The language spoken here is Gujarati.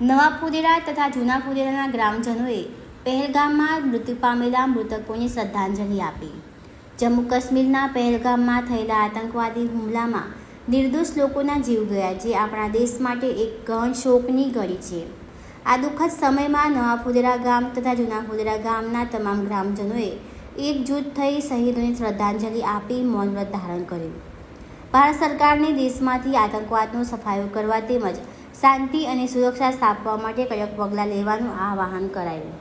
નવા ફુદેરા તથા જૂના ફુદેરાના ગ્રામજનોએ પહેલગામમાં મૃત્યુ પામેલા મૃતકોને શ્રદ્ધાંજલિ આપી। જમ્મુ કાશ્મીરના પહેલગામમાં થયેલા આતંકવાદી હુમલામાં નિર્દોષ લોકોના જીવ ગયા, જે આપણા દેશ માટે એક ગહન શોકની ઘડી છે। આ દુઃખદ સમયમાં નવા ફુદેરા ગામ તથા જૂના ફુદેરા ગામના તમામ ગ્રામજનોએ એકજૂટ થઈ શહીદોને શ્રદ્ધાંજલિ આપી મૌન વ્રત ધારણ કર્યું। ભારત સરકારને દેશમાંથી આતંકવાદનો સફાયો કરવા તેમજ શાંતિ અને સુરક્ષા સ્થાપવા માટે કડક પગલાં લેવાનું આહવાન કરાયું।